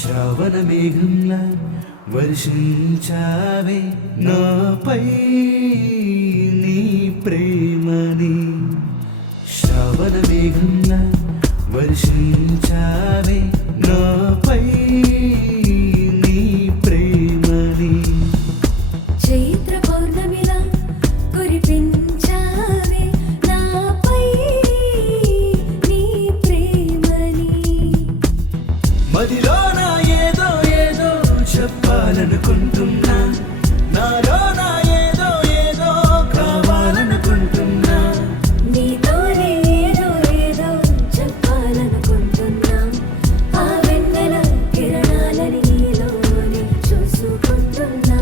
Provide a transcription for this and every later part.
శ్రావణ మేఘంలా వర్షించావే నాపై నీ ప్రేమని. శ్రావణ మేఘంలా వర్షించావే నాపై నీ ప్రేమని. చైత్ర పౌర్ణమిలా కురిపించావే నాపై నీ ప్రేమని. మదిలోన ఏదో ఏదో చెప్పాలనుకుంటున్నా, నాలోన ఏదో ఏదో కావాలనుకుంటున్నా. నీతోనే ఏదో ఏదో చెప్పాలనుకుంటున్నా. ఆ వెన్నెల కిరణాలని నీలోనే చూసుకుంటున్నా.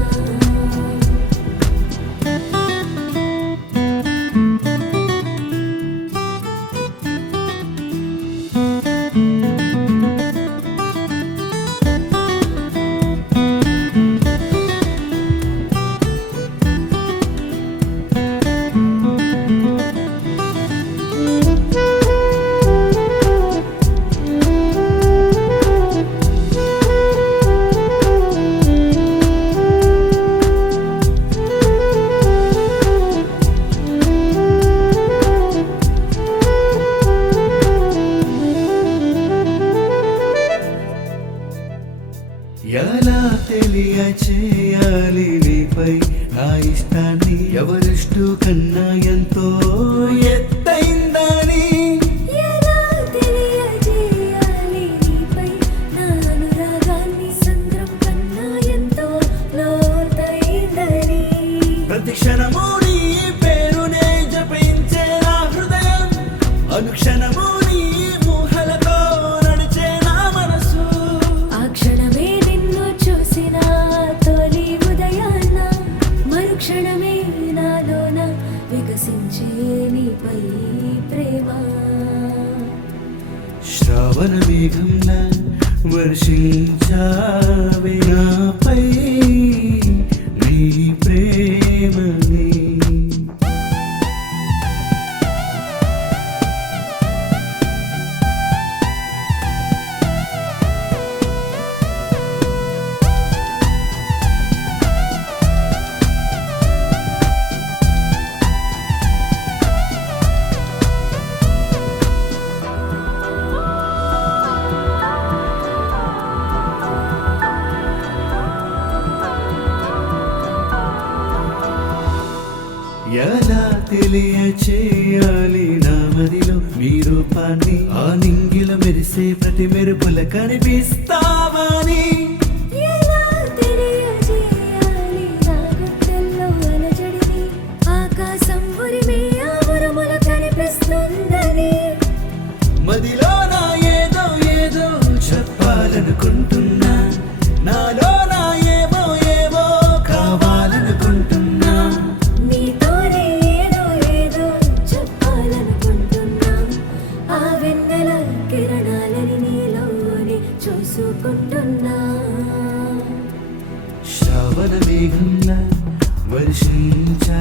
ఎలా తెలియచేయాలి నీపై నా ఇష్టాన్ని, ఎవరెస్టు కన్నా ఎంతో ఎత్తైందని. ఎలా తెలియజేయాలి నీపై నా అనురాగాన్ని, సంద్రం కన్నా ఎంతో లోతైందని. ప్రతి క్షణము నీ పేరునే జపించే నా హృదయం, అనుక్షణము నీ ఊహలతో నడిచే నా మనసు. ఆ క్షణమే నిన్ను చూసిన తొలి ఉదయాన, మరుక్షణమే నాలోన వికసించే నీపై ప్రేమ. శ్రావణ మేఘంలా వర్షించావే నాపై నీ ప్రేమని. ఎలా తెలియచేయాలి నా మదిలో నీ రూపాన్ని, ఆ నింగిలో మెరిసే ప్రతి మెరుపుల కనిపిస్తావని. ఎలా తెలియజేయాలి నా గుండెల్లో అలజడిని, ఆకాశం ఉరిమే ఆ ఉరుముల కనిపిస్తుందని. మదిలోన ఏదో ఏదో చెప్పాలనుకుంటున్నా, నాలోన ఏవో ఏవో కావాలనుకుంటున్నా. నీతోనే ఏదో ఏదో చెప్పాలనుకుంటున్నా. ఆ వెన్నెల కిరణాలని నీలోనే చూసుకుంటున్నా. శ్రావణ మేఘంలా వర్షించా